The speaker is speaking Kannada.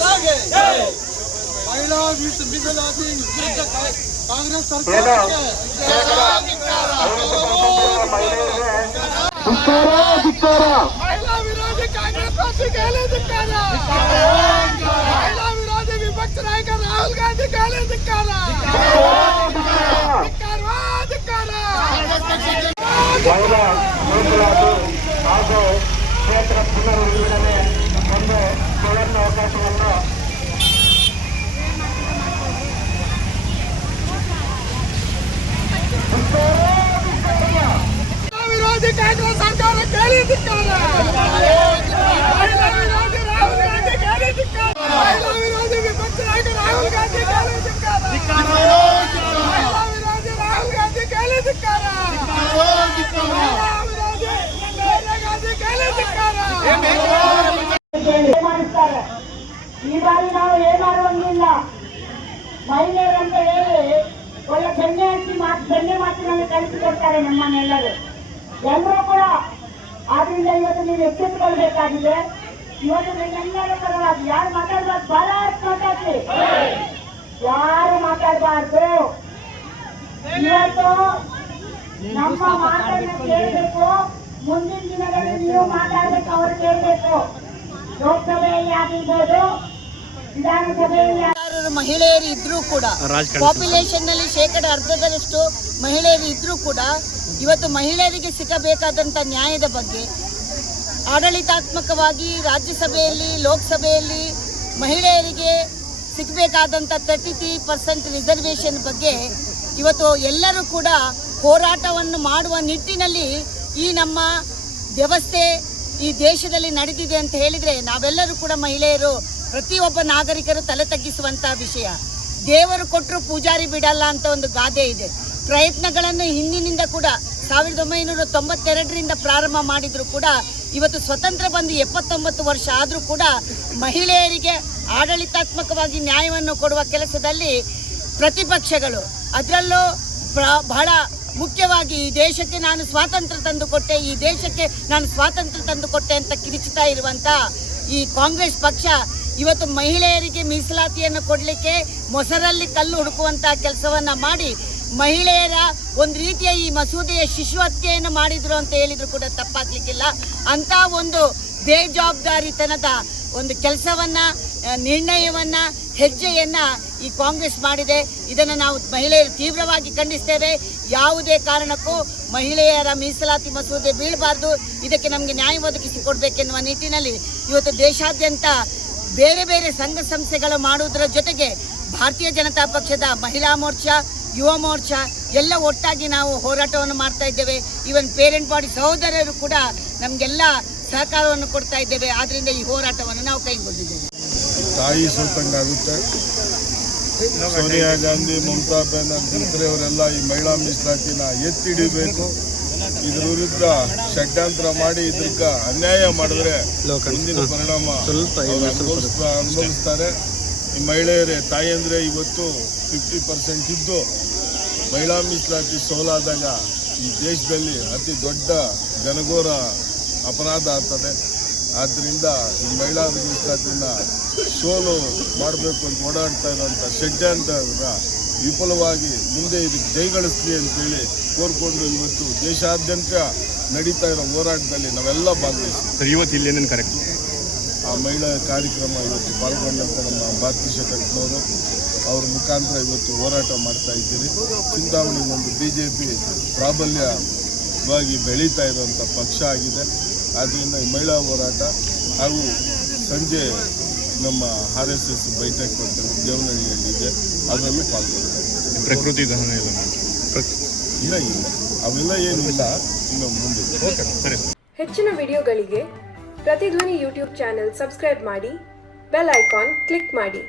ಮಾತಾಗೆ ಮಹಿಳಾ ಮೀಸಲಾತಿ ಕಾಂಗ್ರೆಸ್ ಸರ್ಕಾರಕ್ಕೆ ಮಹಿಳಾ ವಿರೋಧಿ ಕಾಂಗ್ರೆಸ್ ಪಾರ್ಟಿಗೆ ಧಿಕ್ಕಾರ, ಮಹಿಳಾ ವಿರೋಧಿ ವಿಪಕ್ಷ ನಾಯಕ ರಾಹುಲ್ ಗಾಂಧಿ ಧಿಕ್ಕಾರ, ಮಹಿಳಾ ಮೀಸಲಾತಿ ಹಾಗೂ ಕ್ಷೇತ್ರ ಪುನರ್ವಿಂಗಡಣೆ ಒಂದು ಸುವರ್ಣ ಅವಕಾಶವನ್ನು ವಿರೋಧಿ ಕಾಂಗ್ರೆಸ್ ಸರ್ಕಾರ ಧಿಕ್ಕಾರ, ಮಹಿಳಾ ವಿರೋಧಿ ರಾಹುಲ್ ಗಾಂಧಿ ಧಿಕ್ಕಾರ, ಮಹಿಳಾ ವಿರೋಧಿ ವಿಪಕ್ಷ ನಾಯಕ ರಾಹುಲ್ ಗಾಂಧಿ ಧಿಕ್ಕಾರ, ಮಹಿಳಾ ವಿರೋಧಿ ರಾಹುಲ್ ಗಾಂಧಿ ಧಿಕ್ಕಾರ, ಈ ಬಾರಿ ನಾವು ಏನಾರುವಂಗಿಲ್ಲ. ಮಹಿಳೆಯರಂತ ಹೇಳಿ ಒಳ್ಳೆ ಬೆಣ್ಣೆ ಹಚ್ಚಿ ಬೆಣ್ಣೆ ಮಾತಿನಲ್ಲಿ ಕಲಿಸಿಕೊಡ್ತಾರೆ ನಮ್ಮನ್ನೆಲ್ಲರೂ ಎಲ್ಲರೂ ಕೂಡ. ಆದ್ರಿಂದ ಇವತ್ತು ನೀವು ಎಚ್ಚೆತ್ತುಕೊಳ್ಬೇಕಾಗಿದೆ. ಇವತ್ತು ನೀವೆಲ್ಲರೂ ಪರವಾಗಿ ಯಾರು ಮಾತಾಡಬಾರ್ದು, ಭಾರತ್ ಮಾತಾಡ್ಲಿ, ಯಾರು ಮಾತಾಡಬಾರ್ದು. ಇವತ್ತು ನಮ್ಮ ಮಾತನ್ನ ಕೇಳಬೇಕು. ಮುಂದಿನ ದಿನಗಳಲ್ಲಿ ನೀವು ಮಾತಾಡಬೇಕು, ಅವರು ಕೇಳಬೇಕು. ಲೋಕಸಭೆಯಲ್ಲಿ ಆಗಿರ್ಬೋದು, ವಿಧಾನಸಭೆಯಲ್ಲಿ. ಮಹಿಳೆಯರು ಇದ್ರೂ ಕೂಡ ಪಾಪ್ಯುಲೇಷನ್ ನಲ್ಲಿ 10% ಮಹಿಳೆಯರು ಇದ್ರೂ ಕೂಡ ಇವತ್ತು ಮಹಿಳೆಯರಿಗೆ ಸಿಗಬೇಕಾದಂತ ನ್ಯಾಯದ ಬಗ್ಗೆ ಆಡಳಿತಾತ್ಮಕವಾಗಿ ರಾಜ್ಯಸಭೆಯಲ್ಲಿ ಲೋಕಸಭೆಯಲ್ಲಿ ಮಹಿಳೆಯರಿಗೆ ಸಿಗಬೇಕಾದಂತ 33% ರಿಸರ್ವೇಶನ್ ಬಗ್ಗೆ ಇವತ್ತು ಎಲ್ಲರೂ ಕೂಡ ಹೋರಾಟವನ್ನು ಮಾಡುವ ನಿಟ್ಟಿನಲ್ಲಿ ಈ ನಮ್ಮ ವ್ಯವಸ್ಥೆ ಈ ದೇಶದಲ್ಲಿ ನಡೆದಿದೆ ಅಂತ ಹೇಳಿದ್ರೆ ನಾವೆಲ್ಲರೂ ಕೂಡ ಮಹಿಳೆಯರು ಪ್ರತಿಯೊಬ್ಬ ನಾಗರಿಕರು ತಲೆ ತಗ್ಗಿಸುವಂತಹ ವಿಷಯ. ದೇವರು ಕೊಟ್ಟರು ಪೂಜಾರಿ ಬಿಡಲ್ಲ ಅಂತ ಒಂದು ಗಾದೆ ಇದೆ. ಪ್ರಯತ್ನಗಳನ್ನು ಹಿಂದಿನಿಂದ ಕೂಡ 1992ರಿಂದ ಪ್ರಾರಂಭ ಮಾಡಿದ್ರು ಕೂಡ ಇವತ್ತು ಸ್ವತಂತ್ರ ಬಂದು 79 ವರ್ಷ ಆದರೂ ಕೂಡ ಮಹಿಳೆಯರಿಗೆ ಆಡಳಿತಾತ್ಮಕವಾಗಿ ನ್ಯಾಯವನ್ನು ಕೊಡುವ ಕೆಲಸದಲ್ಲಿ ಪ್ರತಿಪಕ್ಷಗಳು, ಅದರಲ್ಲೂ ಬಹಳ ಮುಖ್ಯವಾಗಿ ಈ ದೇಶಕ್ಕೆ ನಾನು ಸ್ವಾತಂತ್ರ್ಯ ತಂದುಕೊಟ್ಟೆ, ಈ ದೇಶಕ್ಕೆ ನಾನು ಸ್ವಾತಂತ್ರ್ಯ ತಂದುಕೊಟ್ಟೆ ಅಂತ ಕಿರಿಚುತ್ತಾ ಇರುವಂತ ಈ ಕಾಂಗ್ರೆಸ್ ಪಕ್ಷ ಇವತ್ತು ಮಹಿಳೆಯರಿಗೆ ಮೀಸಲಾತಿಯನ್ನು ಕೊಡಲಿಕ್ಕೆ ಮೊಸರಲ್ಲಿ ಕಲ್ಲು ಹುಡುಕುವಂತಹ ಕೆಲಸವನ್ನ ಮಾಡಿ ಮಹಿಳೆಯರ ಒಂದು ರೀತಿಯ ಈ ಮಸೂದೆಯ ಶಿಶು ಹತ್ಯೆಯನ್ನು ಮಾಡಿದ್ರು ಅಂತ ಹೇಳಿದ್ರು ಕೂಡ ತಪ್ಪಾಗ್ಲಿಕ್ಕಿಲ್ಲ. ಅಂತ ಒಂದು ಬೇಜವಾಬ್ದಾರಿತನದ ಒಂದು ಕೆಲಸವನ್ನ, ನಿರ್ಣಯವನ್ನ, ಹೆಜ್ಜೆಯನ್ನ ಈ ಕಾಂಗ್ರೆಸ್ ಮಾಡಿದೆ. ಇದನ್ನು ನಾವು ಮಹಿಳೆಯರು ತೀವ್ರವಾಗಿ ಖಂಡಿಸ್ತೇವೆ. ಯಾವುದೇ ಕಾರಣಕ್ಕೂ ಮಹಿಳೆಯರ ಮೀಸಲಾತಿ ಮಸೂದೆ ಬೀಳಬಾರ್ದು, ಇದಕ್ಕೆ ನಮಗೆ ನ್ಯಾಯ ಒದಗಿಸಿ ಕೊಡಬೇಕೆನ್ನುವ ನಿಟ್ಟಿನಲ್ಲಿ ಇವತ್ತು ದೇಶಾದ್ಯಂತ ಬೇರೆ ಬೇರೆ ಸಂಘ ಸಂಸ್ಥೆಗಳು ಮಾಡುವುದರ ಜೊತೆಗೆ ಭಾರತೀಯ ಜನತಾ ಪಕ್ಷದ ಮಹಿಳಾ ಮೋರ್ಚಾ, ಯುವ ಮೋರ್ಚಾ ಎಲ್ಲ ಒಟ್ಟಾಗಿ ನಾವು ಹೋರಾಟವನ್ನು ಮಾಡ್ತಾ ಇದ್ದೇವೆ. ಈವನ್ ಪೇರೆಂಟ್ ಬಾಡಿ ಸಹೋದರರು ಕೂಡ ನಮಗೆಲ್ಲ ಸಹಕಾರವನ್ನು ಕೊಡ್ತಾ ಇದ್ದೇವೆ. ಆದ್ರಿಂದ ಈ ಹೋರಾಟವನ್ನು ನಾವು ಕೈಗೊಂಡಿದ್ದೇವೆ. ತಾಯಿ ಸೋತಂಗಾಗುತ್ತೆ. ಸೋನಿಯಾ ಗಾಂಧಿ, ಮಮತಾ ಬ್ಯಾನರ್ಜಿ ಅವರೆಲ್ಲ ಈ ಮಹಿಳಾ ಮೀಸಲಾತಿನ ಎತ್ತಿಡಿಬೇಕು. ಇದ್ರ ವಿರುದ್ಧ ಷಡ್ಯಂತ್ರ ಮಾಡಿ ಇದ್ರಕ್ಕ ಅನ್ಯಾಯ ಮಾಡಿದ್ರೆ ಮುಂದಿನ ಪರಿಣಾಮ ಅನುಭವಿಸ್ತಾರೆ. ಈ ಮಹಿಳೆಯರೇ ತಾಯಂದ್ರೆ ಇವತ್ತು 50% ಇದ್ದು ಮಹಿಳಾ ಮೀಸಲಾತಿ ಸೋಲಾದಾಗ ಈ ದೇಶದಲ್ಲಿ ಅತಿ ದೊಡ್ಡ ಘನಘೋರ ಅಪರಾಧ ಆಗ್ತದೆ. ಆದ್ದರಿಂದ ಈ ಮಹಿಳಾ ಮೀಸಲಾತಿನ ಸೋಲು ಮಾಡಬೇಕು ಅಂತ ಓಡಾಡ್ತಾ ಇರುವಂಥ ಷಡ್ಯಂತ್ರ ವಿಫಲವಾಗಿ ಮುಂದೆ ಇದಕ್ಕೆ ಜೈಗಳಿಸ್ಲಿ ಅಂತೇಳಿ ಕೋರ್ಕೊಂಡು ಇವತ್ತು ದೇಶಾದ್ಯಂತ ನಡೀತಾ ಇರೋ ಹೋರಾಟದಲ್ಲಿ ನಾವೆಲ್ಲ ಭಾಗವಹಿಸ್ತೀವಿ. ಇವತ್ತು ಇಲ್ಲಿ ಏನೇನು ಕರೆಕ್ಟ್ ಆ ಮಹಿಳಾ ಕಾರ್ಯಕ್ರಮ ಇವತ್ತು ಪಾಲ್ಗೊಂಡಂಥ ನಮ್ಮ ಭಾರತೀಯ ಶಕ್ತಿನವರು ಅವ್ರ ಮುಖಾಂತರ ಇವತ್ತು ಹೋರಾಟ ಮಾಡ್ತಾ ಇದ್ದೀರಿ. ಚಿಂತಾಮಣಿ ಒಂದು BJP ಪ್ರಾಬಲ್ಯವಾಗಿ ಬೆಳೀತಾ ಇರುವಂಥ ಪಕ್ಷ ಆಗಿದೆ. ಆದ್ದರಿಂದ ಈ ಮಹಿಳಾ ಹೋರಾಟ ಹಾಗೂ ಸಂಜೆ ನಮ್ಮ RSS ಬೈಠಕ್ ಅಂತ ದೇವನಹಳ್ಳಿಯಲ್ಲಿದೆ, ಅದರಲ್ಲೂ ಪಾಲ್ಗೊಳ್ತಾರೆ. ಪ್ರಕೃತಿ ದಹನ ಇಲ್ಲ ಅವೆಲ್ಲ ಏನಿಲ್ಲ, ಇನ್ನು ಮುಂದೆ. ಹೆಚ್ಚಿನ ವಿಡಿಯೋಗಳಿಗೆ ಪ್ರತಿಧ್ವನಿ ಯೂಟ್ಯೂಬ್ ಚಾನೆಲ್ ಸಬ್ಸ್ಕ್ರೈಬ್ ಮಾಡಿ, ಬೆಲ್ ಐಕಾನ್ ಕ್ಲಿಕ್ ಮಾಡಿ.